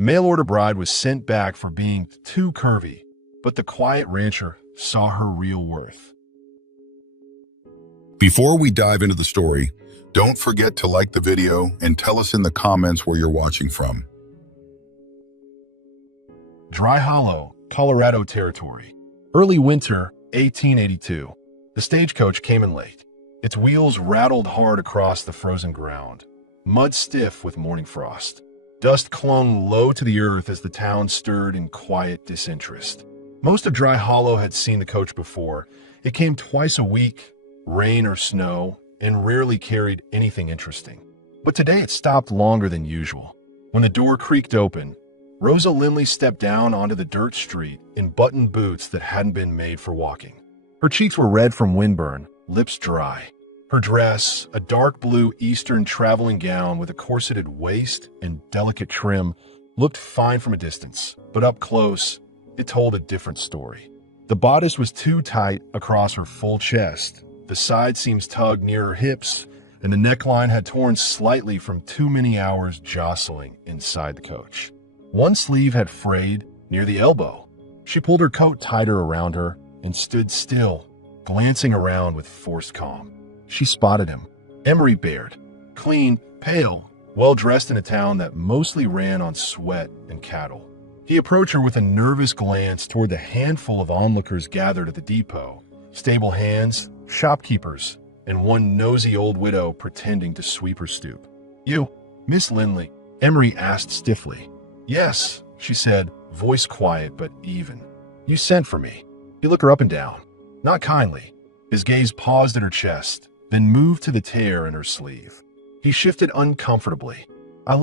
Mail-order bride was sent back for being too curvy, but the quiet rancher saw her real worth. Before we dive into the story, don't forget to like the video and tell us in the comments where you're watching from. Dry Hollow, Colorado Territory. Early winter, 1882. The stagecoach came in late. Its wheels rattled hard across the frozen ground, mud stiff with morning frost. Dust clung low to the earth as the town stirred in quiet disinterest. Most of Dry Hollow had seen the coach before. It came twice a week, rain or snow, and rarely carried anything interesting. But today it stopped longer than usual. When the door creaked open, Rosa Lindley stepped down onto the dirt street in buttoned boots that hadn't been made for walking. Her cheeks were red from windburn, lips dry. Her dress, a dark blue Eastern traveling gown with a corseted waist and delicate trim, looked fine from a distance, but up close, it told a different story. The bodice was too tight across her full chest. The side seams tugged near her hips, and the neckline had torn slightly from too many hours jostling inside the coach. One sleeve had frayed near the elbow. She pulled her coat tighter around her and stood still, glancing around with forced calm. She spotted him. Emery Baird, clean, pale, well-dressed in a town that mostly ran on sweat and cattle. He approached her with a nervous glance toward the handful of onlookers gathered at the depot, stable hands, shopkeepers, and one nosy old widow pretending to sweep her stoop. "You, Miss Lindley?" Emery asked stiffly. "Yes," she said, voice quiet but even. "You sent for me." He looked her up and down, not kindly. His gaze paused at her chest, then moved to the tear in her sleeve. He shifted uncomfortably. I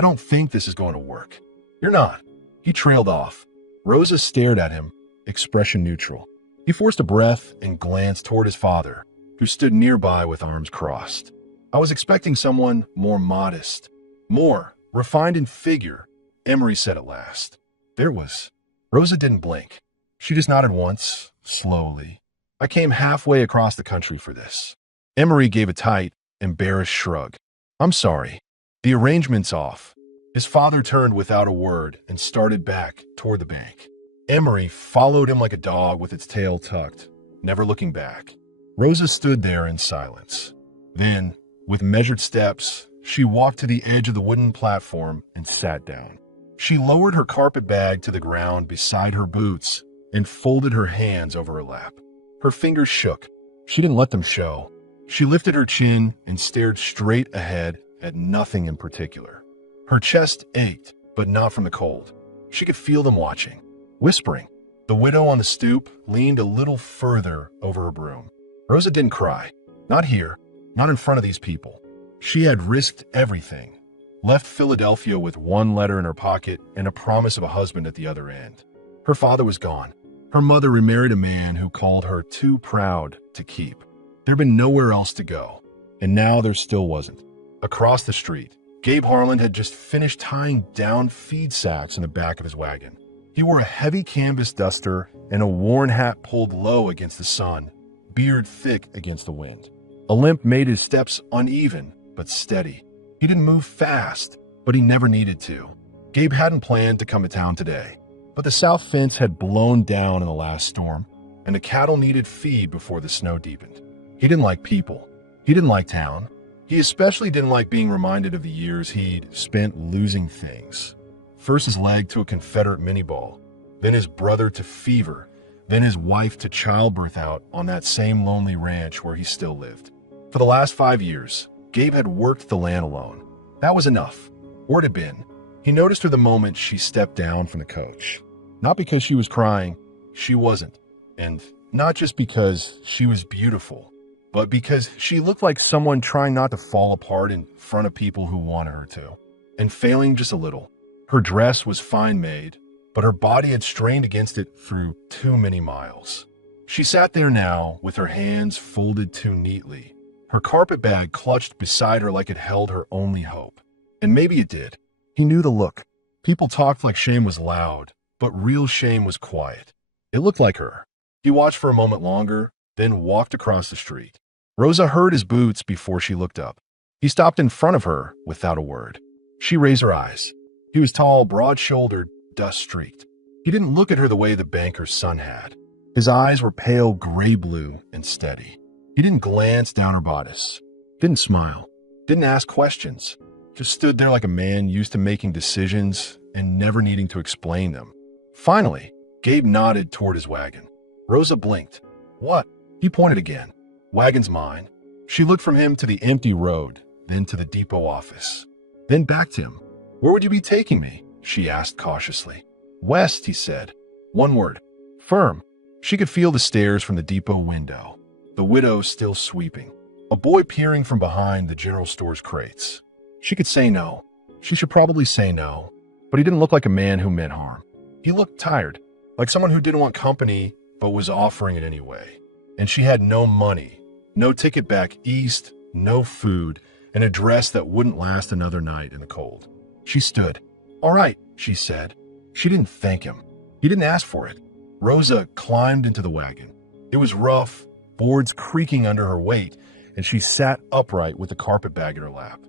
don't think this is going to work." "You're not." He trailed off. Rosa stared at him, expression neutral. He forced a breath and glanced toward his father, who stood nearby with arms crossed. "I was expecting someone more modest, more refined in figure," Emery said at last. There was. Rosa didn't blink. She just nodded once, slowly. "I came halfway across the country for this." Emery gave a tight, embarrassed shrug. "I'm sorry. The arrangement's off." His father turned without a word and started back toward the bank. Emery followed him like a dog with its tail tucked, never looking back. Rosa stood there in silence. Then, with measured steps, she walked to the edge of the wooden platform and sat down. She lowered her carpet bag to the ground beside her boots and folded her hands over her lap. Her fingers shook. She didn't let them show. She lifted her chin and stared straight ahead at nothing in particular. Her chest ached, but not from the cold. She could feel them watching, whispering. The widow on the stoop leaned a little further over her broom. Rosa didn't cry. Not here, not in front of these people. She had risked everything, left Philadelphia with one letter in her pocket and a promise of a husband at the other end. Her father was gone. Her mother remarried a man who called her too proud to keep. There'd been nowhere else to go, and now there still wasn't. Across the street, Gabe Harland had just finished tying down feed sacks in the back of his wagon. He wore a heavy canvas duster and a worn hat pulled low against the sun, beard thick against the wind. A limp made his steps uneven, but steady. He didn't move fast, but he never needed to. Gabe hadn't planned to come to town today, but the south fence had blown down in the last storm, and the cattle needed feed before the snow deepened. He didn't like people. He didn't like town. He especially didn't like being reminded of the years he'd spent losing things. First his leg to a Confederate mini-ball, then his brother to fever, then his wife to childbirth out on that same lonely ranch where he still lived. For the last 5 years, Gabe had worked the land alone. That was enough, or it had been. He noticed her the moment she stepped down from the coach. Not because she was crying, she wasn't. And not just because she was beautiful, but because she looked like someone trying not to fall apart in front of people who wanted her to, and failing just a little. Her dress was fine made, but her body had strained against it through too many miles. She sat there now with her hands folded too neatly, her carpet bag clutched beside her like it held her only hope. And maybe it did. He knew the look. People talked like shame was loud, but real shame was quiet. It looked like her. He watched for a moment longer, then walked across the street. Rosa heard his boots before she looked up. He stopped in front of her without a word. She raised her eyes. He was tall, broad-shouldered, dust-streaked. He didn't look at her the way the banker's son had. His eyes were pale gray-blue and steady. He didn't glance down her bodice, didn't smile, didn't ask questions, just stood there like a man used to making decisions and never needing to explain them. Finally, Gabe nodded toward his wagon. Rosa blinked. What? He pointed again. Wagon's mine. She looked from him to the empty road, then to the depot office, then back to him. Where would you be taking me? She asked cautiously. West, he said. One word. Firm. She could feel the stares from the depot window, the widow still sweeping, a boy peering from behind the general store's crates. She could say no. She should probably say no, but he didn't look like a man who meant harm. He looked tired, like someone who didn't want company but was offering it anyway. And she had no money, no ticket back east, no food, an address that wouldn't last another night in the cold. She stood. All right, she said. She didn't thank him. He didn't ask for it. Rosa climbed into the wagon. It was rough, boards creaking under her weight, and she sat upright with the carpet bag in her lap.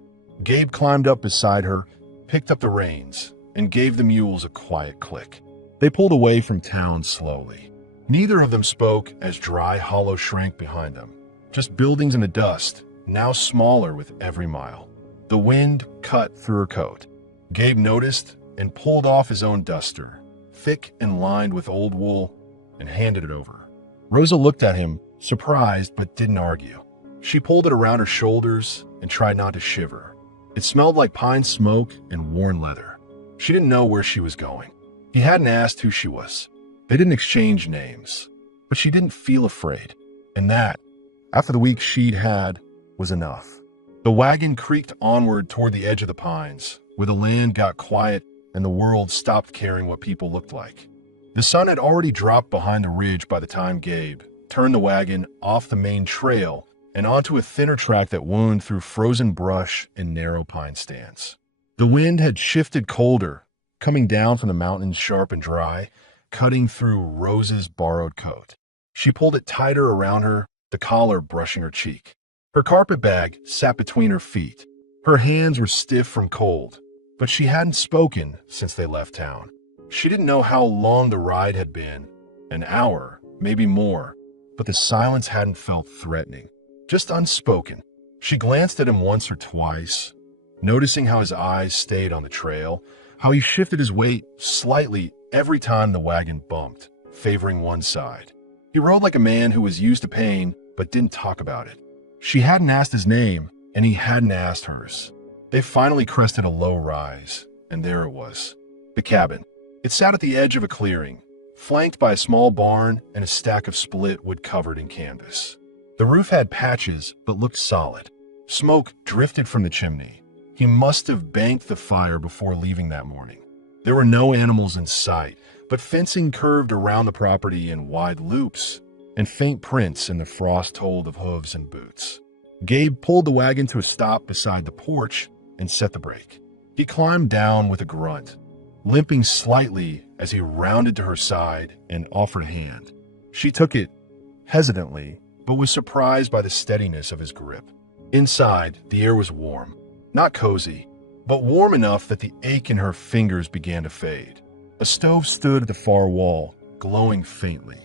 Gabe climbed up beside her, picked up the reins, and gave the mules a quiet click. They pulled away from town slowly. Neither of them spoke as dry hollow shrank behind them. Just buildings in the dust, now smaller with every mile. The wind cut through her coat. Gabe noticed and pulled off his own duster, thick and lined with old wool, and handed it over. Rosa looked at him, surprised but didn't argue. She pulled it around her shoulders and tried not to shiver. It smelled like pine smoke and worn leather. She didn't know where she was going. He hadn't asked who she was. They didn't exchange names, but she didn't feel afraid. And that, after the week she'd had, was enough. The wagon creaked onward toward the edge of the pines, where the land got quiet and the world stopped caring what people looked like. The sun had already dropped behind the ridge by the time Gabe turned the wagon off the main trail and onto a thinner track that wound through frozen brush and narrow pine stands. The wind had shifted colder, coming down from the mountains sharp and dry, cutting through Rosa's borrowed coat. She pulled it tighter around her, the collar brushing her cheek. Her carpet bag sat between her feet. Her hands were stiff from cold, but she hadn't spoken since they left town. She didn't know how long the ride had been, an hour, maybe more, but the silence hadn't felt threatening, just unspoken. She glanced at him once or twice, noticing how his eyes stayed on the trail, how he shifted his weight slightly every time the wagon bumped, favoring one side. He rode like a man who was used to pain but didn't talk about it. She hadn't asked his name, and he hadn't asked hers. They finally crested a low rise, and there it was, the cabin. It sat at the edge of a clearing, flanked by a small barn and a stack of split wood covered in canvas. The roof had patches but looked solid. Smoke drifted from the chimney. He must have banked the fire before leaving that morning. There were no animals in sight, but fencing curved around the property in wide loops, and faint prints in the frost told of hooves and boots. Gabe pulled the wagon to a stop beside the porch and set the brake. He climbed down with a grunt, limping slightly as he rounded to her side and offered a hand. She took it hesitantly, but was surprised by the steadiness of his grip. Inside, the air was warm, not cozy, but warm enough that the ache in her fingers began to fade. A stove stood at the far wall, glowing faintly.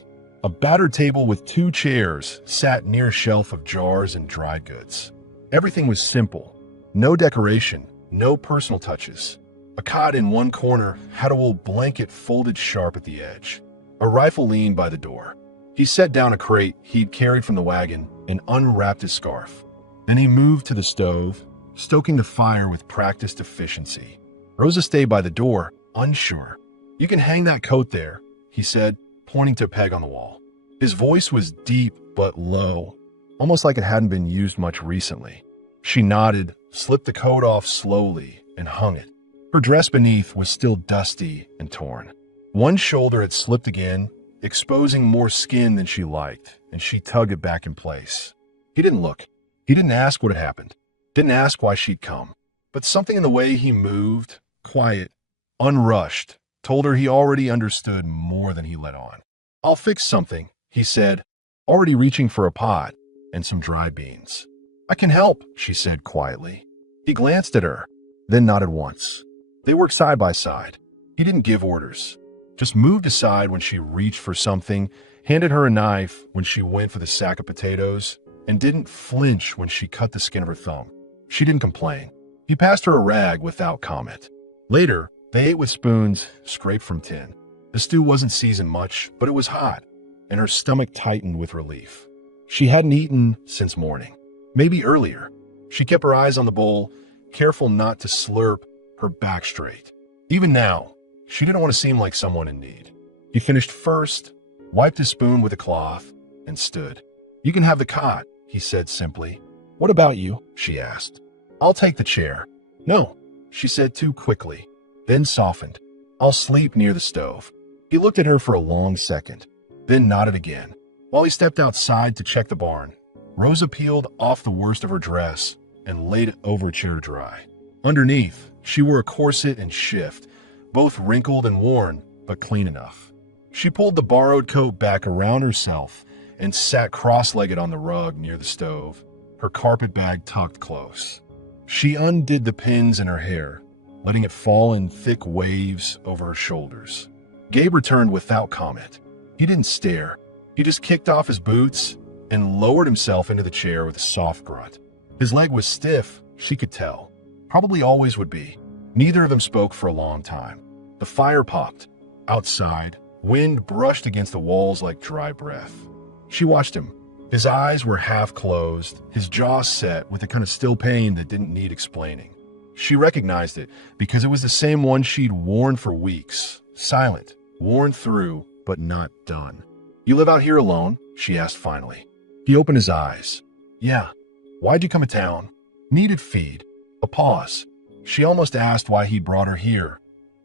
A battered table with 2 chairs sat near a shelf of jars and dry goods. Everything was simple. No decoration, no personal touches. A cot in one corner had a wool blanket folded sharp at the edge. A rifle leaned by the door. He set down a crate he'd carried from the wagon and unwrapped his scarf. Then he moved to the stove, stoking the fire with practiced efficiency. Rosa stayed by the door, unsure. "You can hang that coat there," he said, pointing to a peg on the wall. His voice was deep but low, almost like it hadn't been used much recently. She nodded, slipped the coat off slowly, and hung it. Her dress beneath was still dusty and torn. One shoulder had slipped again, exposing more skin than she liked, and she tugged it back in place. He didn't look. He didn't ask what had happened. Didn't ask why she'd come. But something in the way he moved, quiet, unrushed, told her he already understood more than he let on. "I'll fix something," he said, already reaching for a pot and some dry beans. "I can help," she said quietly. He glanced at her, then nodded once. They worked side by side. He didn't give orders, just moved aside when she reached for something, handed her a knife when she went for the sack of potatoes, and didn't flinch when she cut the skin of her thumb. She didn't complain. He passed her a rag without comment. Later, they ate with spoons scraped from tin. The stew wasn't seasoned much, but it was hot, and her stomach tightened with relief. She hadn't eaten since morning, maybe earlier. She kept her eyes on the bowl, careful not to slurp, her back straight. Even now, she didn't want to seem like someone in need. He finished first, wiped his spoon with a cloth, and stood. "You can have the cot," he said simply. "What about you?" she asked. "I'll take the chair." "No," she said too quickly, then softened. "I'll sleep near the stove." He looked at her for a long second, then nodded again. While he stepped outside to check the barn, Rosa peeled off the worst of her dress and laid it over a chair to dry. Underneath, she wore a corset and shift, both wrinkled and worn, but clean enough. She pulled the borrowed coat back around herself and sat cross-legged on the rug near the stove, her carpet bag tucked close. She undid the pins in her hair, letting it fall in thick waves over her shoulders. Gabe returned without comment. He didn't stare. He just kicked off his boots and lowered himself into the chair with a soft grunt. His leg was stiff, she could tell. Probably always would be. Neither of them spoke for a long time. The fire popped. Outside, wind brushed against the walls like dry breath. She watched him. His eyes were half closed, his jaw set with a kind of still pain that didn't need explaining. She recognized it because it was the same one she'd worn for weeks. Silent, worn through, but not done. "You live out here alone?" she asked finally. He opened his eyes. "Yeah." "Why'd you come to town?" "Needed feed." A pause. She almost asked why he brought her here,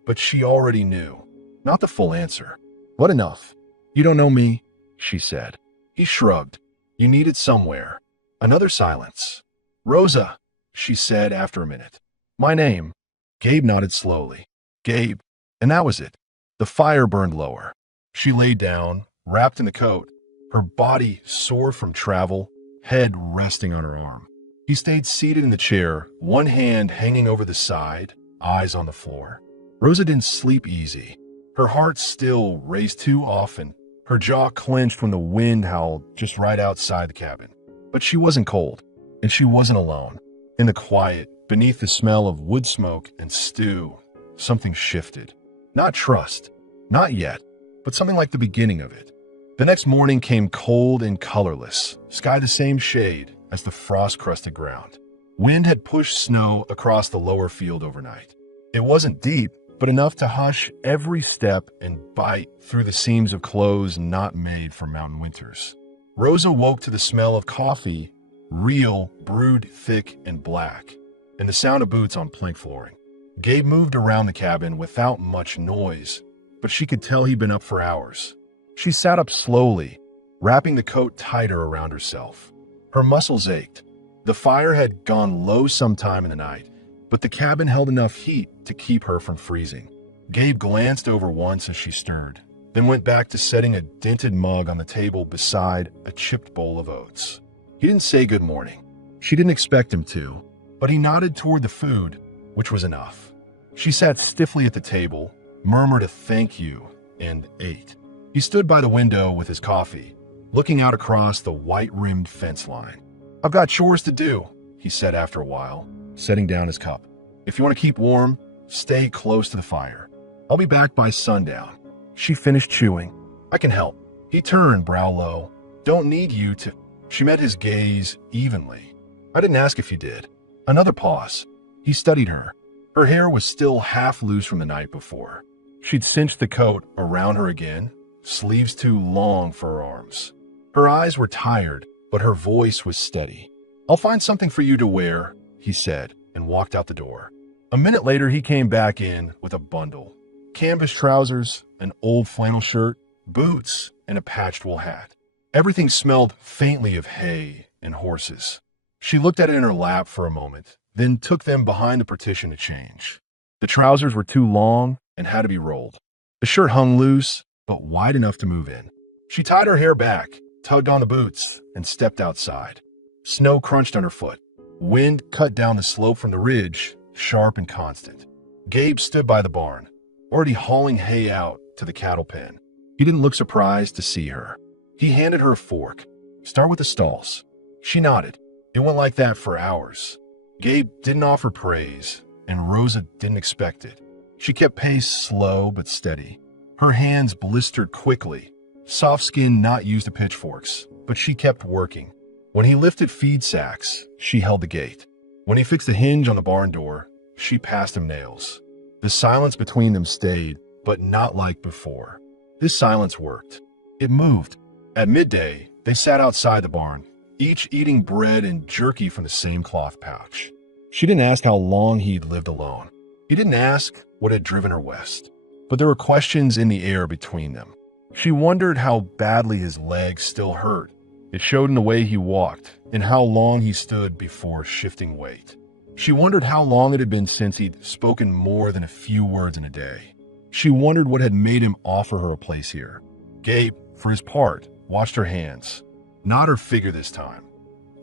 but she already knew. Not the full answer. "What enough?" "You don't know me," she said. He shrugged. "You needed somewhere." Another silence. "Rosa," she said after a minute. "My name." Gabe nodded slowly. "Gabe." And that was it. The fire burned lower. She lay down, wrapped in the coat, her body sore from travel, head resting on her arm. He stayed seated in the chair, one hand hanging over the side, eyes on the floor. Rosa didn't sleep easy. Her heart still raced too often. Her jaw clenched when the wind howled just right outside the cabin. But she wasn't cold, and she wasn't alone. In the quiet, beneath the smell of wood smoke and stew, something shifted. Not trust, not yet, but something like the beginning of it. The next morning came cold and colorless, sky the same shade as the frost-crusted ground. Wind had pushed snow across the lower field overnight. It wasn't deep, but enough to hush every step and bite through the seams of clothes not made for mountain winters. Rosa woke to the smell of coffee, real, brewed thick and black, and the sound of boots on plank flooring. Gabe moved around the cabin without much noise, but she could tell he'd been up for hours. She sat up slowly, wrapping the coat tighter around herself. Her muscles ached. The fire had gone low sometime in the night, but the cabin held enough heat to keep her from freezing. Gabe glanced over once as she stirred, then went back to setting a dented mug on the table beside a chipped bowl of oats. He didn't say good morning. She didn't expect him to, but he nodded toward the food, which was enough. She sat stiffly at the table, murmured a thank you, and ate. He stood by the window with his coffee, looking out across the white-rimmed fence line. "I've got chores to do," he said after a while, setting down his cup. "If you want to keep warm, stay close to the fire. I'll be back by sundown." She finished chewing. "I can help." He turned, brow low. "Don't need you to..." She met his gaze evenly. "I didn't ask if you did." Another pause. He studied her. Her hair was still half loose from the night before. She'd cinched the coat around her again, sleeves too long for her arms. Her eyes were tired, but her voice was steady. "I'll find something for you to wear," he said, and walked out the door. A minute later, he came back in with a bundle. Canvas trousers, an old flannel shirt, boots, and a patched wool hat. Everything smelled faintly of hay and horses. She looked at it in her lap for a moment, then took them behind the partition to change. The trousers were too long and had to be rolled. The shirt hung loose, but wide enough to move in. She tied her hair back, tugged on the boots, and stepped outside. Snow crunched underfoot. Wind cut down the slope from the ridge, sharp and constant. Gabe stood by the barn, already hauling hay out to the cattle pen. He didn't look surprised to see her. He handed her a fork. Start with the stalls. She nodded. It went like that for hours. Gabe didn't offer praise, and Rosa didn't expect it. She kept pace slow but steady. Her hands blistered quickly. Soft skin not used to pitchforks, but she kept working. When he lifted feed sacks, she held the gate. When he fixed the hinge on the barn door, she passed him nails. The silence between them stayed, but not like before. This silence worked. It moved. At midday, they sat outside the barn, each eating bread and jerky from the same cloth pouch. She didn't ask how long he'd lived alone. He didn't ask what had driven her west. But there were questions in the air between them. She wondered how badly his legs still hurt. It showed in the way he walked and how long he stood before shifting weight. She wondered how long it had been since he'd spoken more than a few words in a day. She wondered what had made him offer her a place here. Gabe, for his part, watched her hands, not her figure this time.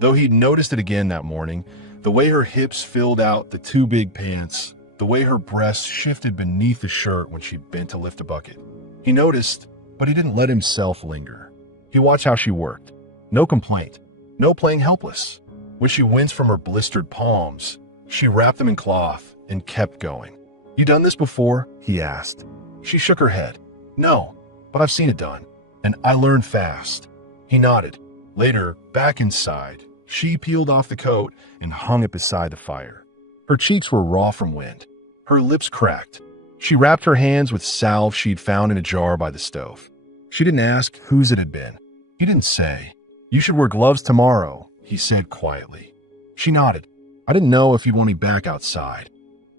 Though he'd noticed it again that morning, the way her hips filled out the two big pants, the way her breasts shifted beneath the shirt when she bent to lift a bucket. He noticed, but he didn't let himself linger. He watched how she worked. No complaint, no playing helpless. When she winced from her blistered palms, she wrapped them in cloth and kept going. You done this before? He asked. She shook her head. No, but I've seen it done, and I learned fast. He nodded. Later, back inside, she peeled off the coat and hung it beside the fire. Her cheeks were raw from wind. Her lips cracked. She wrapped her hands with salve she'd found in a jar by the stove. She didn't ask whose it had been. He didn't say. You should wear gloves tomorrow, he said quietly. She nodded. I didn't know if you'd want me back outside.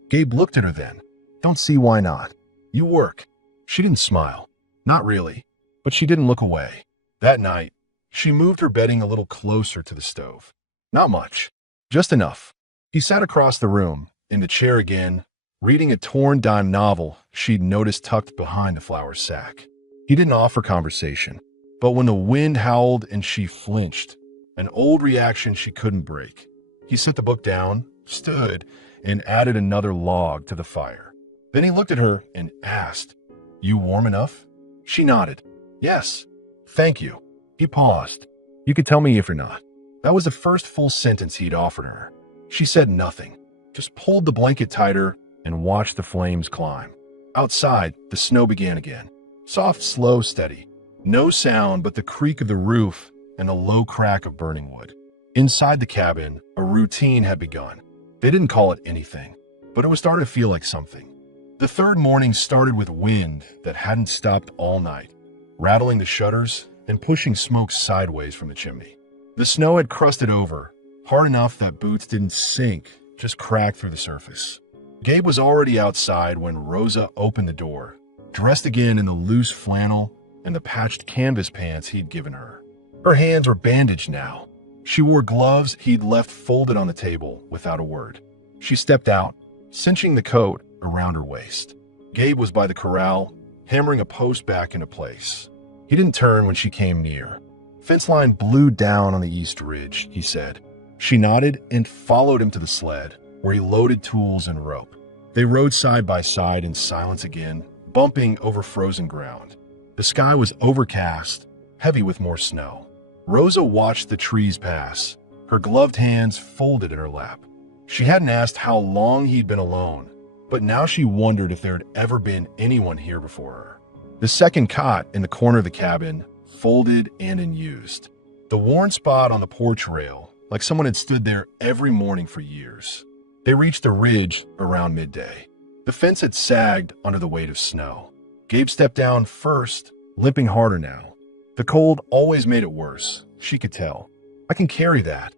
Gabe looked at her then. Don't see why not. You work. She didn't smile. Not really. But she didn't look away. That night, she moved her bedding a little closer to the stove. Not much. Just enough. He sat across the room, in the chair again, reading a torn dime novel she'd noticed tucked behind the flour sack. He didn't offer conversation. But when the wind howled and she flinched, an old reaction she couldn't break, he set the book down, stood, and added another log to the fire. Then he looked at her and asked, You warm enough? She nodded. Yes. Thank you. He paused. You could tell me if you're not. That was the first full sentence he'd offered her. She said nothing, just pulled the blanket tighter and watched the flames climb. Outside, the snow began again. Soft, slow, steady. No sound but the creak of the roof and the low crack of burning wood. Inside the cabin, a routine had begun. They didn't call it anything, but it was starting to feel like something. The third morning started with wind that hadn't stopped all night, rattling the shutters and pushing smoke sideways from the chimney. The snow had crusted over, hard enough that boots didn't sink, just cracked through the surface. Gabe was already outside when Rosa opened the door, dressed again in the loose flannel and the patched canvas pants he'd given her. Her hands were bandaged now. She wore gloves he'd left folded on the table without a word. She stepped out, cinching the coat around her waist. Gabe was by the corral, hammering a post back into place. He didn't turn when she came near. Fence line blew down on the east ridge, he said. She nodded and followed him to the sled, where he loaded tools and rope. They rode side by side in silence again, bumping over frozen ground. The sky was overcast, heavy with more snow. Rosa watched the trees pass, her gloved hands folded in her lap. She hadn't asked how long he'd been alone, but now she wondered if there had ever been anyone here before her. The second cot in the corner of the cabin, folded and unused. The worn spot on the porch rail, like someone had stood there every morning for years. They reached the ridge around midday. The fence had sagged under the weight of snow. Gabe stepped down first, limping harder now. The cold always made it worse, she could tell. I can carry that,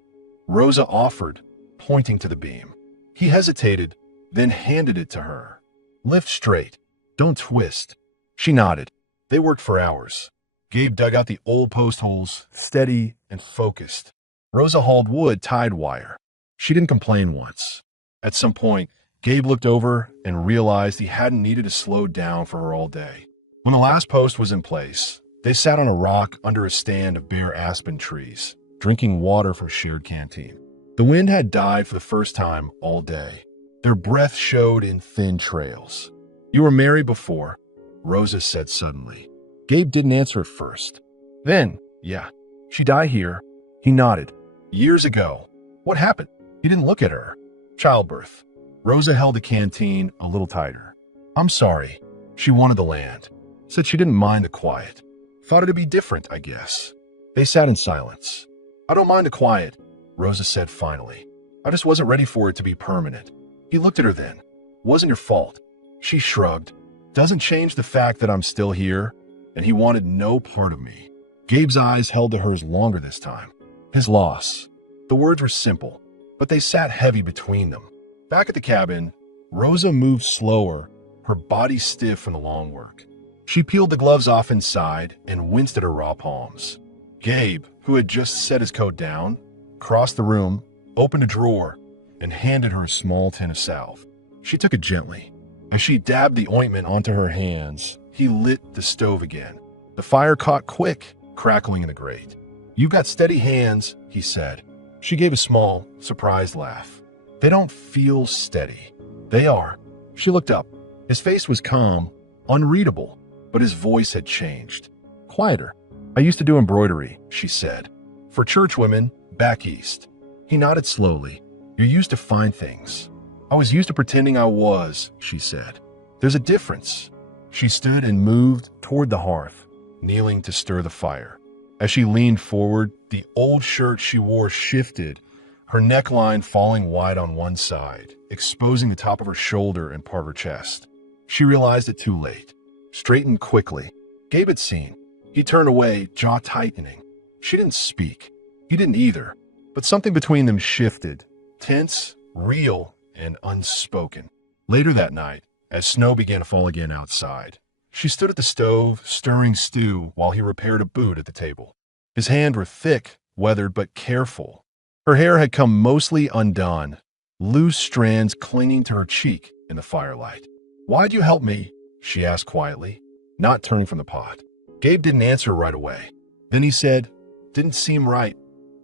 Rosa offered, pointing to the beam. He hesitated, then handed it to her. Lift straight. Don't twist. She nodded. They worked for hours. Gabe dug out the old post holes, steady and focused. Rosa hauled wood tied wire. She didn't complain once. At some point, Gabe looked over and realized he hadn't needed to slow down for her all day. When the last post was in place, they sat on a rock under a stand of bare aspen trees, drinking water from shared canteen. The wind had died for the first time all day. Their breath showed in thin trails. "You were married before," Rosa said suddenly. Gabe didn't answer at first. Then, "Yeah. She died here." He nodded. "Years ago. What happened?" He didn't look at her. "Childbirth." Rosa held the canteen a little tighter. "I'm sorry. She wanted the land. Said she didn't mind the quiet. Thought it'd be different, I guess." They sat in silence. "I don't mind the quiet," Rosa said finally. "I just wasn't ready for it to be permanent." He looked at her then. "Wasn't your fault." She shrugged. "Doesn't change the fact that I'm still here, and he wanted no part of me." Gabe's eyes held to hers longer this time. His loss. The words were simple, but they sat heavy between them. Back at the cabin, Rosa moved slower, her body stiff from the long work. She peeled the gloves off inside and winced at her raw palms. Gabe, who had just set his coat down, crossed the room, opened a drawer, and handed her a small tin of salve. She took it gently. As she dabbed the ointment onto her hands, he lit the stove again. The fire caught quick, crackling in the grate. "You've got steady hands," he said. She gave a small, surprised laugh. "They don't feel steady." "They are." She looked up. His face was calm, unreadable, but his voice had changed. Quieter. "I used to do embroidery," she said. "For church women, back east." He nodded slowly. "You're used to fine things." "I was used to pretending I was," she said. "There's a difference." She stood and moved toward the hearth, kneeling to stir the fire. As she leaned forward, the old shirt she wore shifted, her neckline falling wide on one side, exposing the top of her shoulder and part of her chest. She realized it too late. Straightened quickly. Gabe had seen. He turned away, jaw tightening. She didn't speak. He didn't either. But something between them shifted, tense, real, and unspoken. Later that night, as snow began to fall again outside, she stood at the stove, stirring stew while he repaired a boot at the table. His hands were thick, weathered, but careful. Her hair had come mostly undone, loose strands clinging to her cheek in the firelight. "Why'd you help me?" she asked quietly, not turning from the pot. Gabe didn't answer right away. Then he said, "Didn't seem right,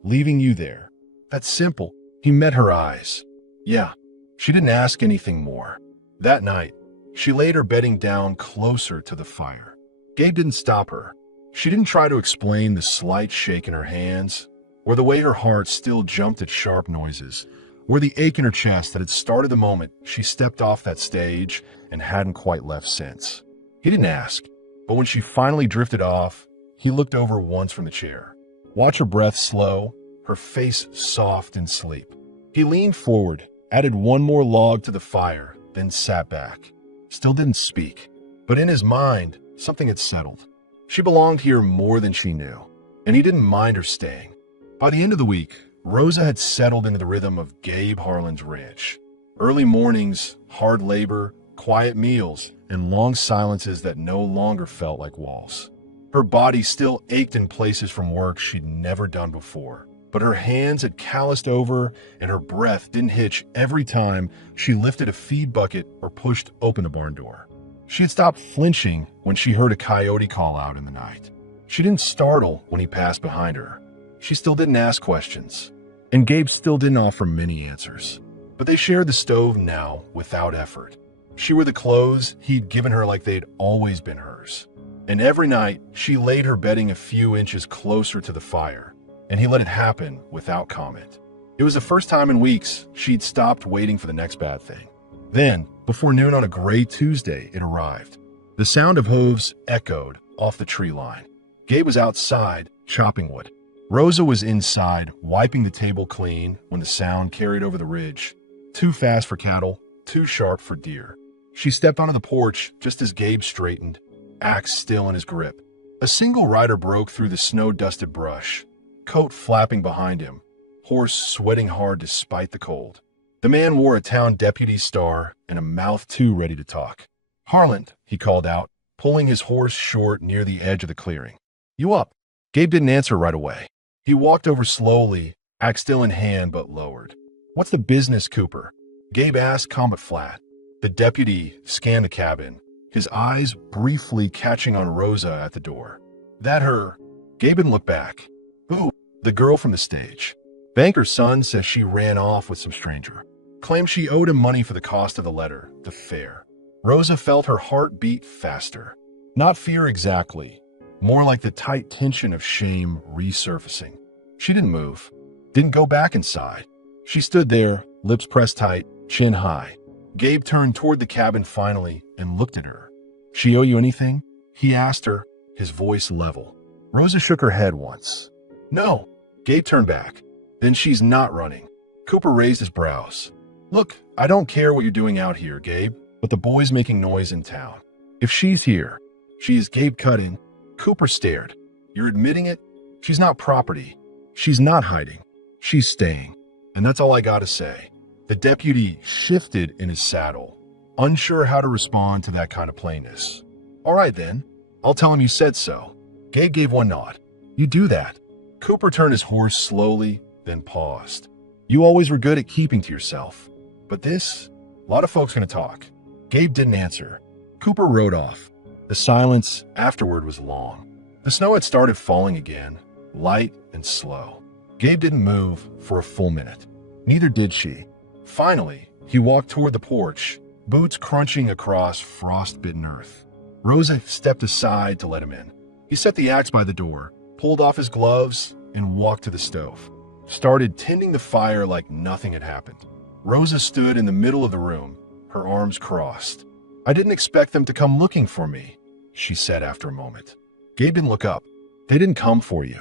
leaving you there." That's simple. He met her eyes. Yeah. She didn't ask anything more. That night, she laid her bedding down closer to the fire. Gabe didn't stop her. She didn't try to explain the slight shake in her hands, or the way her heart still jumped at sharp noises, or the ache in her chest that had started the moment she stepped off that stage and hadn't quite left since. He didn't ask, but when she finally drifted off, he looked over once from the chair. Watch her breath slow, her face soft in sleep. He leaned forward, added one more log to the fire, then sat back. Still didn't speak, but in his mind, something had settled. She belonged here more than she knew, and he didn't mind her staying. By the end of the week, Rosa had settled into the rhythm of Gabe Harlan's ranch. Early mornings, hard labor, quiet meals, and long silences that no longer felt like walls. Her body still ached in places from work she'd never done before, but her hands had calloused over and her breath didn't hitch every time she lifted a feed bucket or pushed open the barn door. She had stopped flinching when she heard a coyote call out in the night. She didn't startle when he passed behind her. She still didn't ask questions, and Gabe still didn't offer many answers. But they shared the stove now without effort. She wore the clothes he'd given her like they'd always been hers. And every night, she laid her bedding a few inches closer to the fire, and he let it happen without comment. It was the first time in weeks she'd stopped waiting for the next bad thing. Then, before noon on a gray Tuesday, it arrived. The sound of hooves echoed off the tree line. Gabe was outside, chopping wood. Rosa was inside, wiping the table clean when the sound carried over the ridge. Too fast for cattle, too sharp for deer. She stepped onto the porch just as Gabe straightened, axe still in his grip. A single rider broke through the snow-dusted brush, coat flapping behind him, horse sweating hard despite the cold. The man wore a town deputy star and a mouth too ready to talk. "Harlan," he called out, pulling his horse short near the edge of the clearing. "You up?" Gabe didn't answer right away. He walked over slowly, axe still in hand but lowered. "What's the business, Cooper?" Gabe asked, calm but flat. The deputy scanned the cabin, his eyes briefly catching on Rosa at the door. "That her?" Gabe didn't look back. "Who?" "The girl from the stage. Banker's son says she ran off with some stranger." claimed she owed him money for the cost of the letter, the fare. Rosa felt her heart beat faster. Not fear exactly, more like the tight tension of shame resurfacing. She didn't move, didn't go back inside. She stood there, lips pressed tight, chin high. Gabe turned toward the cabin finally and looked at her. "She owe you anything?" he asked her, his voice level. Rosa shook her head once. "No." Gabe turned back. "Then she's not running." Cooper raised his brows. "Look, I don't care what you're doing out here, Gabe, but the boy's making noise in town. If she's here, she's..." Gabe cut in. Cooper stared. "You're admitting it? She's not property. She's not hiding. She's staying. And that's all I gotta say." The deputy shifted in his saddle, unsure how to respond to that kind of plainness. "All right then, I'll tell him you said so." Gabe gave one nod. "You do that." Cooper turned his horse slowly, then paused. "You always were good at keeping to yourself. But this, a lot of folks gonna talk." Gabe didn't answer. Cooper rode off. The silence afterward was long. The snow had started falling again, light and slow. Gabe didn't move for a full minute. Neither did she. Finally, he walked toward the porch, boots crunching across frost-bitten earth. Rosa stepped aside to let him in. He set the axe by the door, pulled off his gloves, and walked to the stove. Started tending the fire like nothing had happened. Rosa stood in the middle of the room, her arms crossed. "I didn't expect them to come looking for me," she said after a moment. Gabe didn't look up. "They didn't come for you.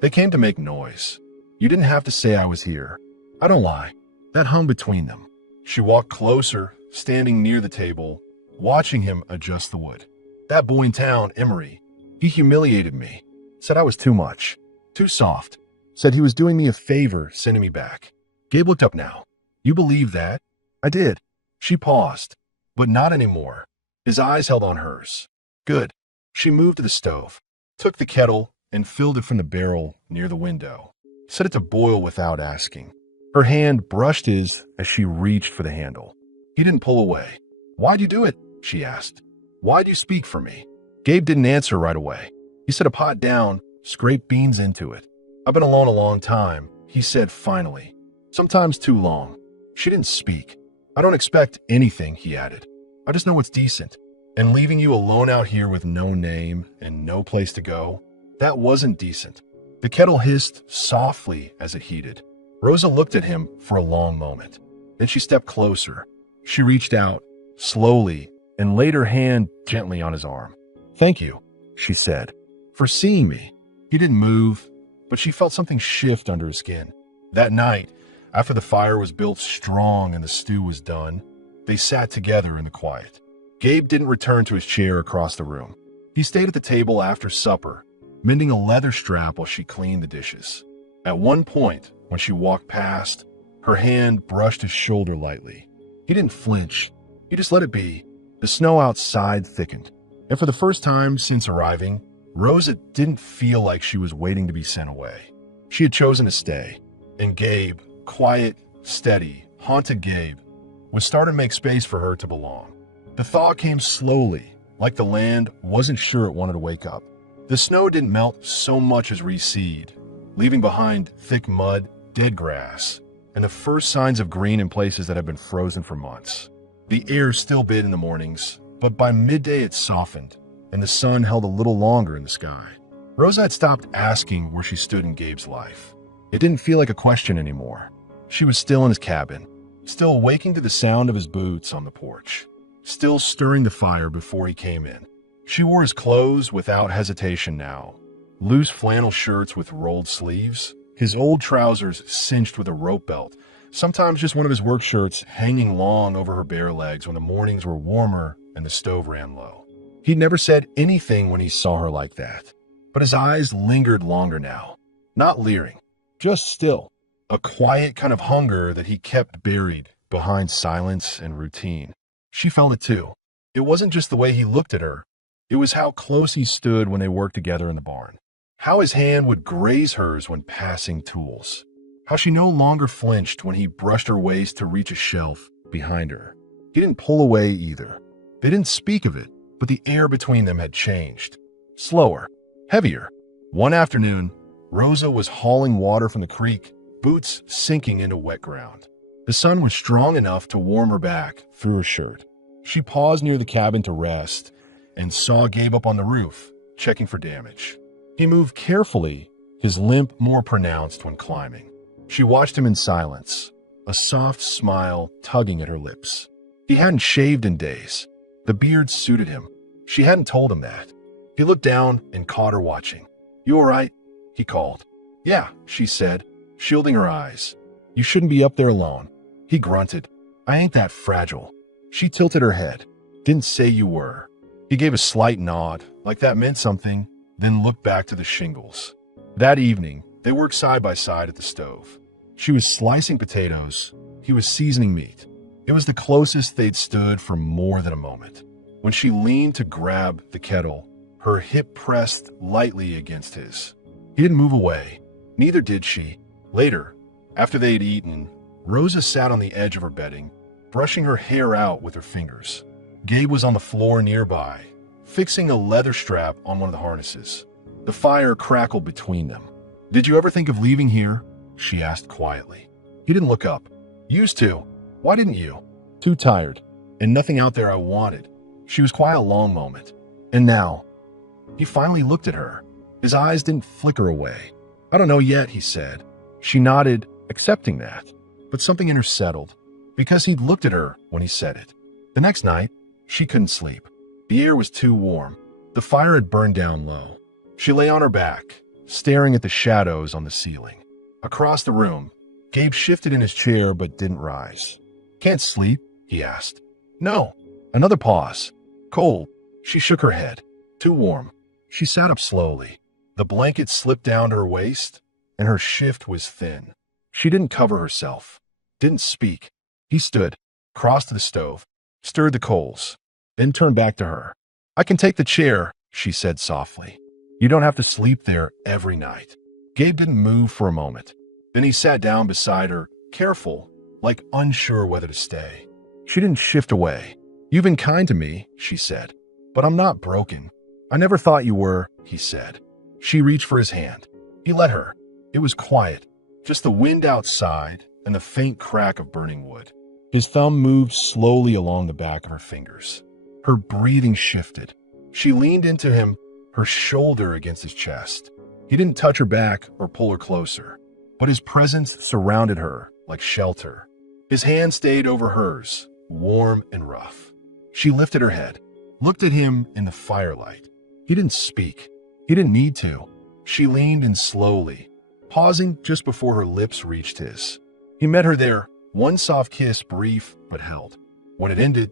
They came to make noise. You didn't have to say I was here. I don't lie." That hung between them. She walked closer, standing near the table, watching him adjust the wood. "That boy in town, Emery, he humiliated me. Said I was too much, too soft. Said he was doing me a favor, sending me back." Gabe looked up now. "You believe that?" "I did." She paused, but not anymore. His eyes held on hers. "Good." She moved to the stove, took the kettle, and filled it from the barrel near the window. Set it to boil without asking. Her hand brushed his as she reached for the handle. He didn't pull away. "Why'd you do it?" she asked. "Why'd you speak for me?" Gabe didn't answer right away. He set a pot down, scraped beans into it. "I've been alone a long time," he said finally. "Sometimes too long." She didn't speak. "I don't expect anything," he added. "I just know what's decent. And leaving you alone out here with no name and no place to go, that wasn't decent." The kettle hissed softly as it heated. Rosa looked at him for a long moment. Then she stepped closer. She reached out, slowly, and laid her hand gently on his arm. "Thank you," she said, "for seeing me." He didn't move, but she felt something shift under his skin. That night, after the fire was built strong and the stew was done, they sat together in the quiet. Gabe didn't return to his chair across the room. He stayed at the table after supper, mending a leather strap while she cleaned the dishes. At one point, when she walked past, her hand brushed his shoulder lightly. He didn't flinch. He just let it be. The snow outside thickened. And for the first time since arriving, Rosa didn't feel like she was waiting to be sent away. She had chosen to stay. And Gabe, quiet, steady, haunted Gabe, was starting to make space for her to belong. The thaw came slowly, like the land wasn't sure it wanted to wake up. The snow didn't melt so much as recede, leaving behind thick mud, dead grass, and the first signs of green in places that had been frozen for months. The air still bit in the mornings, but by midday it softened, and the sun held a little longer in the sky. Rosa had stopped asking where she stood in Gabe's life. It didn't feel like a question anymore. She was still in his cabin, still waking to the sound of his boots on the porch, still stirring the fire before he came in. She wore his clothes without hesitation now. Loose flannel shirts with rolled sleeves, his old trousers cinched with a rope belt, sometimes just one of his work shirts hanging long over her bare legs when the mornings were warmer and the stove ran low. He'd never said anything when he saw her like that, but his eyes lingered longer now, not leering, just still, a quiet kind of hunger that he kept buried behind silence and routine. She felt it too. It wasn't just the way he looked at her. It was how close he stood when they worked together in the barn. How his hand would graze hers when passing tools. How she no longer flinched when he brushed her waist to reach a shelf behind her. He didn't pull away either. They didn't speak of it, but the air between them had changed. Slower, heavier. One afternoon, Rosa was hauling water from the creek, boots sinking into wet ground. The sun was strong enough to warm her back through her shirt. She paused near the cabin to rest and saw Gabe up on the roof, checking for damage. He moved carefully, his limp more pronounced when climbing. She watched him in silence, a soft smile tugging at her lips. He hadn't shaved in days. The beard suited him. She hadn't told him that. He looked down and caught her watching. "You all right?" he called. "Yeah," she said, shielding her eyes. "You shouldn't be up there alone." He grunted. "I ain't that fragile." She tilted her head. "Didn't say you were." He gave a slight nod, like that meant something, then looked back to the shingles. That evening, they worked side by side at the stove. She was slicing potatoes. He was seasoning meat. It was the closest they'd stood for more than a moment. When she leaned to grab the kettle, her hip pressed lightly against his. He didn't move away. Neither did she. Later, after they'd eaten, Rosa sat on the edge of her bedding, brushing her hair out with her fingers. Gabe was on the floor nearby, fixing a leather strap on one of the harnesses. The fire crackled between them. "Did you ever think of leaving here?" she asked quietly. He didn't look up. "Used to. Why didn't you?" "Too tired. And nothing out there I wanted." She was quiet a long moment. "And now?" He finally looked at her. His eyes didn't flicker away. "I don't know yet," he said. She nodded, accepting that. But something in her settled, because he'd looked at her when he said it. The next night, she couldn't sleep. The air was too warm. The fire had burned down low. She lay on her back, staring at the shadows on the ceiling. Across the room, Gabe shifted in his chair but didn't rise. "Can't sleep?" he asked. "No." Another pause. "Cold." She shook her head. "Too warm." She sat up slowly. The blanket slipped down to her waist, and her shift was thin. She didn't cover herself, didn't speak. He stood, crossed to the stove, stirred the coals, then turned back to her. "I can take the chair," she said softly. "You don't have to sleep there every night." Gabe didn't move for a moment. Then he sat down beside her, careful, like unsure whether to stay. She didn't shift away. "You've been kind to me," she said, "but I'm not broken." "I never thought you were," he said. She reached for his hand. He let her. It was quiet, just the wind outside and the faint crack of burning wood. His thumb moved slowly along the back of her fingers. Her breathing shifted. She leaned into him, her shoulder against his chest. He didn't touch her back or pull her closer, but his presence surrounded her like shelter. His hand stayed over hers, warm and rough. She lifted her head, looked at him in the firelight. He didn't speak. He didn't need to. She leaned in slowly, pausing just before her lips reached his. He met her there, one soft kiss, brief but held. When it ended,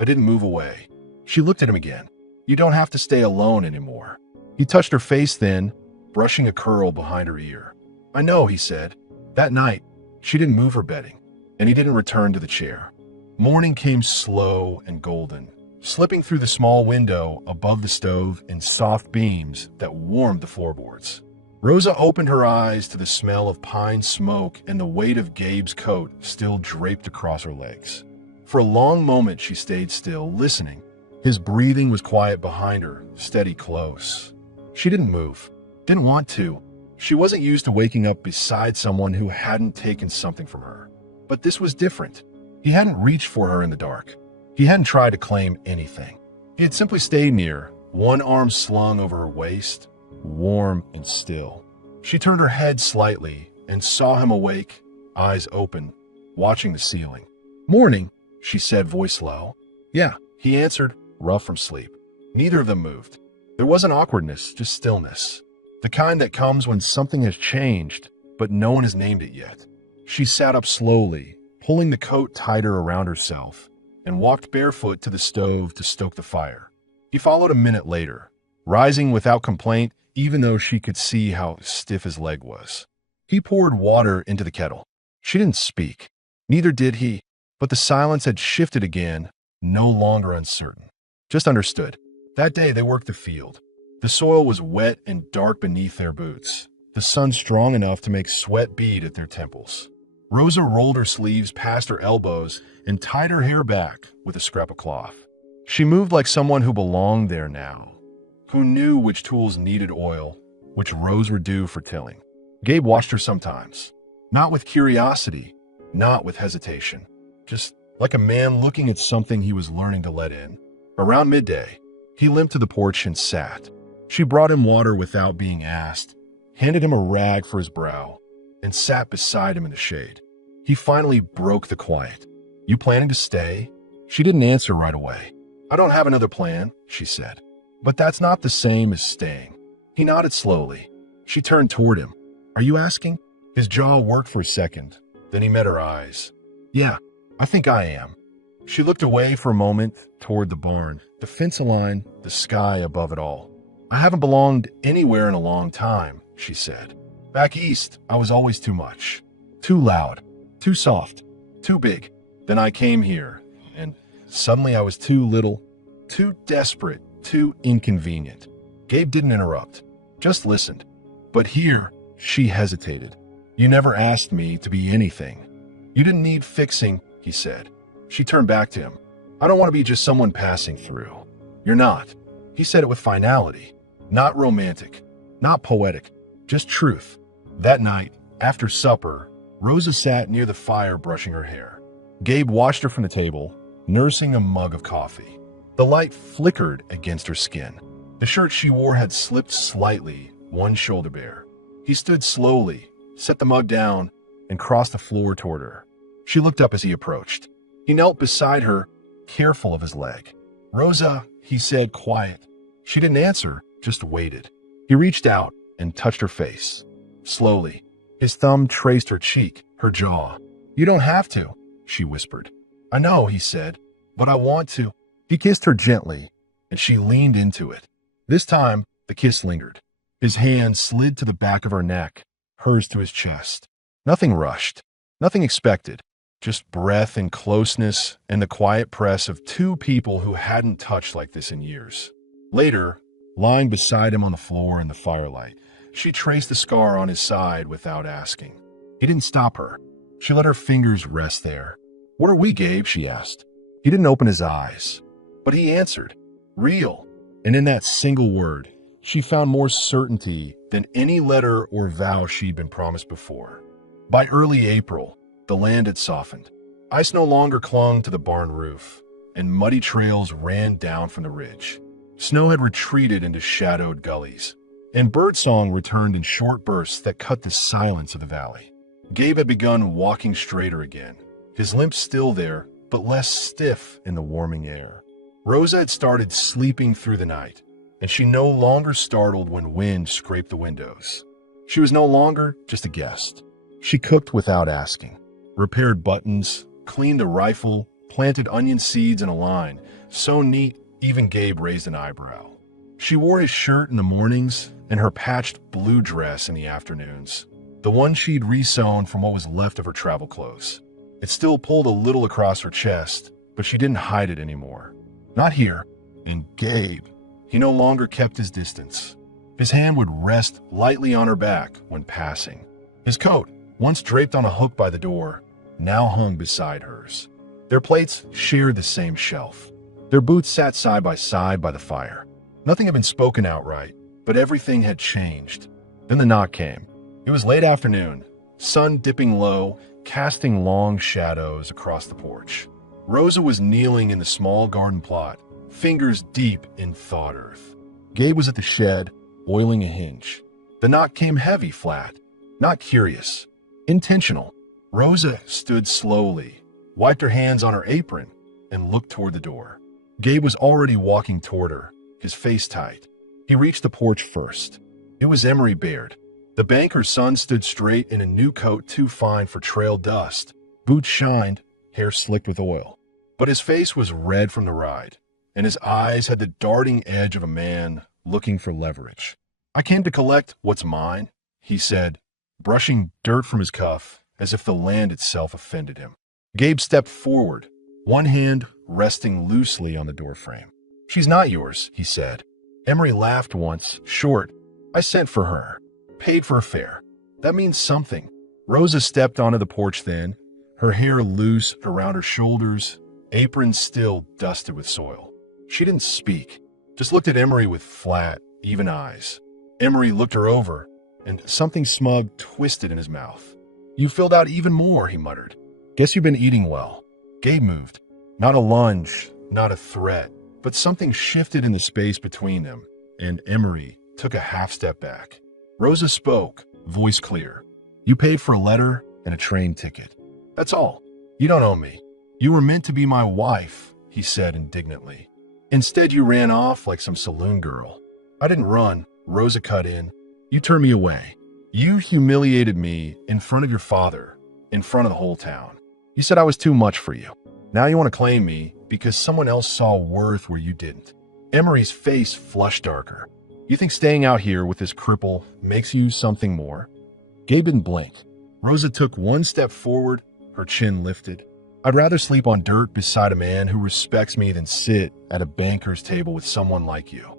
I didn't move away. She looked at him again. "You don't have to stay alone anymore." He touched her face then, brushing a curl behind her ear. "I know," he said. That night, she didn't move her bedding, and he didn't return to the chair. Morning came slow and golden, slipping through the small window above the stove in soft beams that warmed the floorboards. Rosa opened her eyes to the smell of pine smoke and the weight of Gabe's coat still draped across her legs. For a long moment she stayed still, listening. His breathing was quiet behind her, steady close. She didn't move, didn't want to. She wasn't used to waking up beside someone who hadn't taken something from her. But this was different. He hadn't reached for her in the dark. He hadn't tried to claim anything. He had simply stayed near, one arm slung over her waist, warm and still. She turned her head slightly and saw him awake, eyes open, watching the ceiling. "Morning," she said, voice low. "Yeah," he answered, rough from sleep. Neither of them moved. There wasn't awkwardness, just stillness. The kind that comes when something has changed, but no one has named it yet. She sat up slowly, pulling the coat tighter around herself, and walked barefoot to the stove to stoke the fire. He followed a minute later, rising without complaint, even though she could see how stiff his leg was. He poured water into the kettle. She didn't speak. Neither did he, but the silence had shifted again, no longer uncertain. Just understood. That day they worked the field. The soil was wet and dark beneath their boots, the sun strong enough to make sweat bead at their temples. Rosa rolled her sleeves past her elbows and tied her hair back with a scrap of cloth. She moved like someone who belonged there now, who knew which tools needed oil, which rows were due for tilling. Gabe watched her sometimes, not with curiosity, not with hesitation, just like a man looking at something he was learning to let in. Around midday, he limped to the porch and sat. She brought him water without being asked, handed him a rag for his brow, and sat beside him in the shade. He finally broke the quiet. "You planning to stay?" She didn't answer right away. "I don't have another plan," she said. "But that's not the same as staying." He nodded slowly. She turned toward him. "Are you asking?" His jaw worked for a second. Then he met her eyes. "Yeah, I think I am." She looked away for a moment toward the barn, the fence line, the sky above it all. "I haven't belonged anywhere in a long time," she said. "Back east, I was always too much. Too loud, too soft, too big. Then I came here, and suddenly I was too little, too desperate, too inconvenient." Gabe didn't interrupt, just listened. "But here," she hesitated. "You never asked me to be anything. You didn't need fixing," he said. She turned back to him. "I don't want to be just someone passing through." "You're not." He said it with finality. Not romantic, not poetic, just truth. That night, after supper, Rosa sat near the fire brushing her hair. Gabe watched her from the table, nursing a mug of coffee. The light flickered against her skin. The shirt she wore had slipped slightly, one shoulder bare. He stood slowly, set the mug down, and crossed the floor toward her. She looked up as he approached. He knelt beside her, careful of his leg. "Rosa," he said, quiet. She didn't answer, just waited. He reached out and touched her face. Slowly, his thumb traced her cheek, her jaw. "You don't have to," she whispered. "I know," he said, "but I want to." He kissed her gently, and she leaned into it. This time, the kiss lingered. His hand slid to the back of her neck, hers to his chest. Nothing rushed, nothing expected, just breath and closeness and the quiet press of two people who hadn't touched like this in years. Later, lying beside him on the floor in the firelight, she traced the scar on his side without asking. He didn't stop her. She let her fingers rest there. "What are we, Gabe?" she asked. He didn't open his eyes, but he answered, "Real." And in that single word, she found more certainty than any letter or vow she'd been promised before. By early April, the land had softened. Ice no longer clung to the barn roof, and muddy trails ran down from the ridge. Snow had retreated into shadowed gullies, and birdsong returned in short bursts that cut the silence of the valley. Gabe had begun walking straighter again, his limp still there, but less stiff in the warming air. Rosa had started sleeping through the night, and she no longer startled when wind scraped the windows. She was no longer just a guest. She cooked without asking, repaired buttons, cleaned the rifle, planted onion seeds in a line, so neat even Gabe raised an eyebrow. She wore his shirt in the mornings and her patched blue dress in the afternoons, the one she'd resewn from what was left of her travel clothes. It still pulled a little across her chest, but she didn't hide it anymore. Not here. And Gabe, he no longer kept his distance. His hand would rest lightly on her back when passing. His coat, once draped on a hook by the door, now hung beside hers. Their plates shared the same shelf. Their boots sat side by the fire. Nothing had been spoken outright, but everything had changed. Then the knock came. It was late afternoon, sun dipping low, casting long shadows across the porch. Rosa was kneeling in the small garden plot, fingers deep in thawed earth. Gabe was at the shed, oiling a hinge. The knock came heavy, flat, not curious, intentional. Rosa stood slowly, wiped her hands on her apron, and looked toward the door. Gabe was already walking toward her, his face tight. He reached the porch first. It was Emery Baird. The banker's son stood straight in a new coat too fine for trail dust. Boots shined, hair slicked with oil. But his face was red from the ride, and his eyes had the darting edge of a man looking for leverage. "I came to collect what's mine," he said, brushing dirt from his cuff as if the land itself offended him. Gabe stepped forward, one hand resting loosely on the doorframe. "She's not yours," he said. Emery laughed once, short. "I sent for her, paid for a fare. That means something." Rosa stepped onto the porch then, her hair loose around her shoulders, apron still dusted with soil. She didn't speak, just looked at Emery with flat, even eyes. Emery looked her over, and something smug twisted in his mouth. "You filled out even more," he muttered. Guess you've been eating well. Gabe moved. Not a lunge, not a threat, but something shifted in the space between them, and Emery took a half step back. Rosa spoke, voice clear. You paid for a letter and a train ticket. That's all. You don't owe me. You were meant to be my wife, he said indignantly. Instead, you ran off like some saloon girl. I didn't run, Rosa cut in. You turned me away. You humiliated me in front of your father, in front of the whole town. You said I was too much for you. Now you want to claim me because someone else saw worth where you didn't. Emery's face flushed darker. You think staying out here with this cripple makes you something more? Gabe didn't blink. Rosa took one step forward, her chin lifted. I'd rather sleep on dirt beside a man who respects me than sit at a banker's table with someone like you.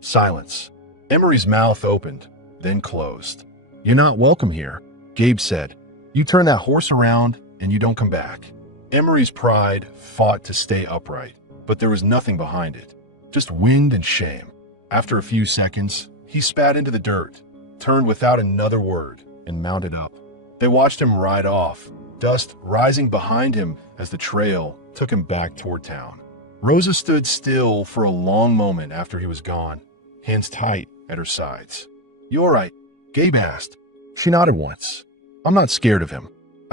Silence. Emery's mouth opened, then closed. You're not welcome here, Gabe said. You turn that horse around and you don't come back. Emery's pride fought to stay upright, but there was nothing behind it, just wind and shame. After a few seconds, he spat into the dirt, turned without another word, and mounted up. They watched him ride off, dust rising behind him as the trail took him back toward town. Rosa stood still for a long moment after he was gone, hands tight at her sides. You all right? Gabe asked. She nodded once. I'm not scared of him.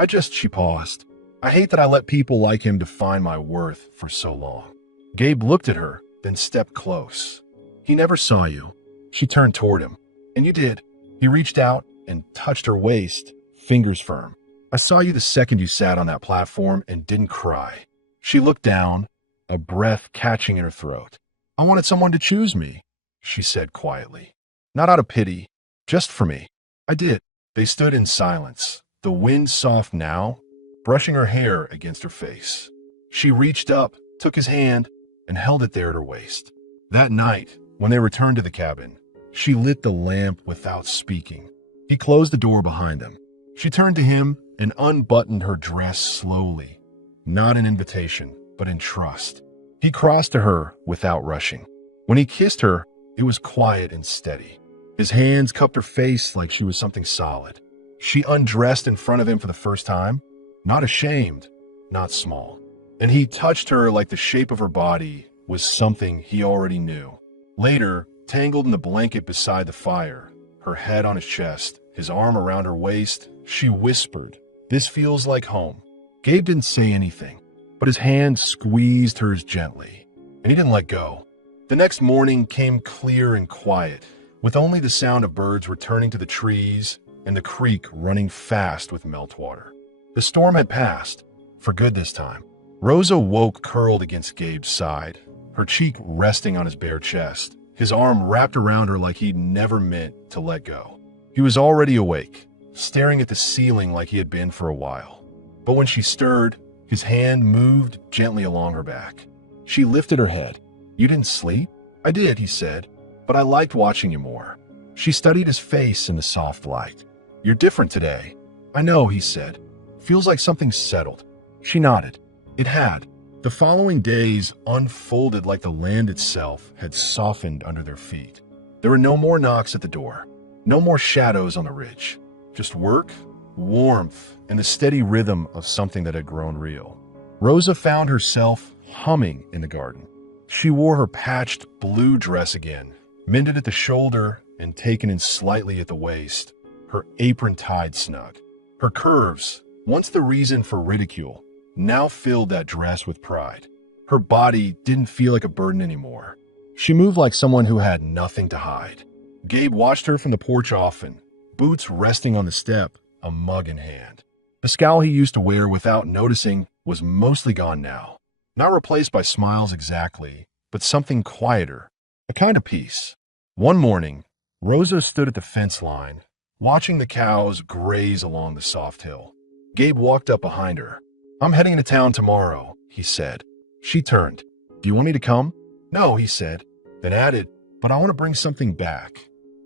She paused. I hate that I let people like him define my worth for so long. Gabe looked at her, then stepped close. He never saw you. She turned toward him. And you did. He reached out and touched her waist, fingers firm. I saw you the second you sat on that platform and didn't cry. She looked down, a breath catching in her throat. I wanted someone to choose me, she said quietly. Not out of pity, just for me. I did. They stood in silence, the wind soft now, brushing her hair against her face. She reached up, took his hand, and held it there at her waist. That night, when they returned to the cabin, she lit the lamp without speaking. He closed the door behind them. She turned to him and unbuttoned her dress slowly, not in invitation, but in trust. He crossed to her without rushing. When he kissed her, it was quiet and steady. His hands cupped her face like she was something solid. She undressed in front of him for the first time, not ashamed, not small. And he touched her like the shape of her body was something he already knew. Later, tangled in the blanket beside the fire, her head on his chest, his arm around her waist, she whispered, "This feels like home." Gabe didn't say anything, but his hand squeezed hers gently, and he didn't let go. The next morning came clear and quiet, with only the sound of birds returning to the trees and the creek running fast with meltwater. The storm had passed, for good this time. Rosa woke curled against Gabe's side, her cheek resting on his bare chest, his arm wrapped around her like he'd never meant to let go. He was already awake, staring at the ceiling like he had been for a while. But when she stirred, his hand moved gently along her back. She lifted her head. You didn't sleep? I did, he said, but I liked watching you more. She studied his face in the soft light. You're different today. I know, he said. Feels like something settled. She nodded. It had. The following days unfolded like the land itself had softened under their feet. There were no more knocks at the door, no more shadows on the ridge, just work, warmth, and the steady rhythm of something that had grown real. Rosa found herself humming in the garden. She wore her patched blue dress again, mended at the shoulder and taken in slightly at the waist, her apron tied snug. Her curves, once the reason for ridicule, now filled that dress with pride. Her body didn't feel like a burden anymore. She moved like someone who had nothing to hide. Gabe watched her from the porch often, boots resting on the step, a mug in hand. The scowl he used to wear without noticing was mostly gone now. Not replaced by smiles exactly, but something quieter, a kind of peace. One morning, Rosa stood at the fence line, watching the cows graze along the soft hill. Gabe walked up behind her. I'm heading to town tomorrow, he said. She turned. Do you want me to come? No, he said, then added, but I want to bring something back.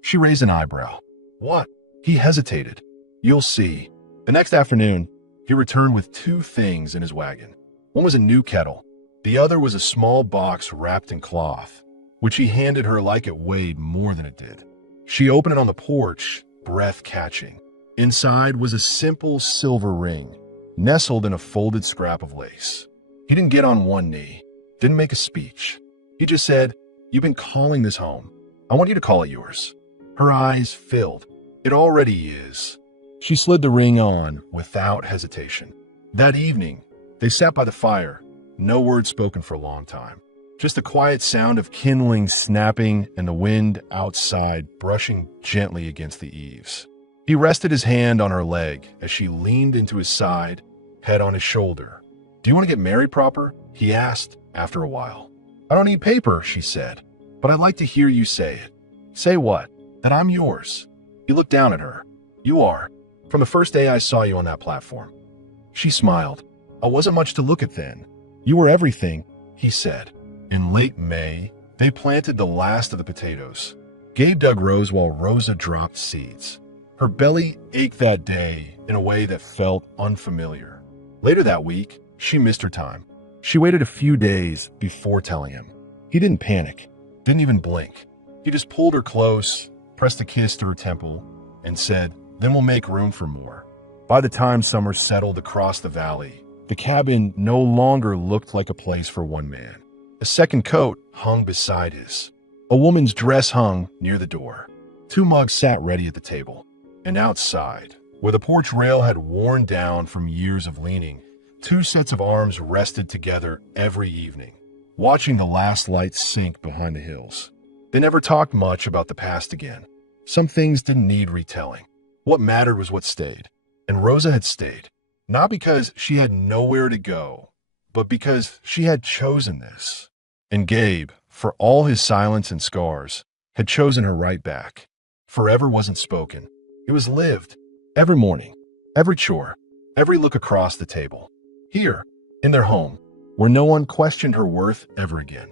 She raised an eyebrow. What? He hesitated. You'll see. The next afternoon, he returned with two things in his wagon. One was a new kettle. The other was a small box wrapped in cloth, which he handed her like it weighed more than it did. She opened it on the porch, breath catching. Inside was a simple silver ring. nestled in a folded scrap of lace. He didn't get on one knee, didn't make a speech. He just said, "You've been calling this home. I want you to call it yours." Her eyes filled. "It already is." She slid the ring on without hesitation. That evening, they sat by the fire, no word spoken for a long time. Just the quiet sound of kindling snapping and the wind outside brushing gently against the eaves. He rested his hand on her leg as she leaned into his side, head on his shoulder. "Do you want to get married proper?" he asked after a while. "I don't need paper," she said, "but I'd like to hear you say it." "Say what?" "That I'm yours." He looked down at her. "You are, from the first day I saw you on that platform." She smiled. "I wasn't much to look at then." "You were everything," he said. In late May, they planted the last of the potatoes. Gabe dug rows while Rosa dropped seeds. Her belly ached that day in a way that felt unfamiliar. Later that week, she missed her time. She waited a few days before telling him. He didn't panic, didn't even blink. He just pulled her close, pressed a kiss to her temple, and said, "Then we'll make room for more." By the time summer settled across the valley, the cabin no longer looked like a place for one man. A second coat hung beside his. A woman's dress hung near the door. 2 mugs sat ready at the table. And outside, where the porch rail had worn down from years of leaning, 2 sets of arms rested together every evening, watching the last lights sink behind the hills. They never talked much about the past again. Some things didn't need retelling. What mattered was what stayed. And Rosa had stayed, not because she had nowhere to go, but because she had chosen this. And Gabe, for all his silence and scars, had chosen her right back. Forever wasn't spoken. It was lived. Every morning, every chore, every look across the table. Here, in their home, where no one questioned her worth ever again.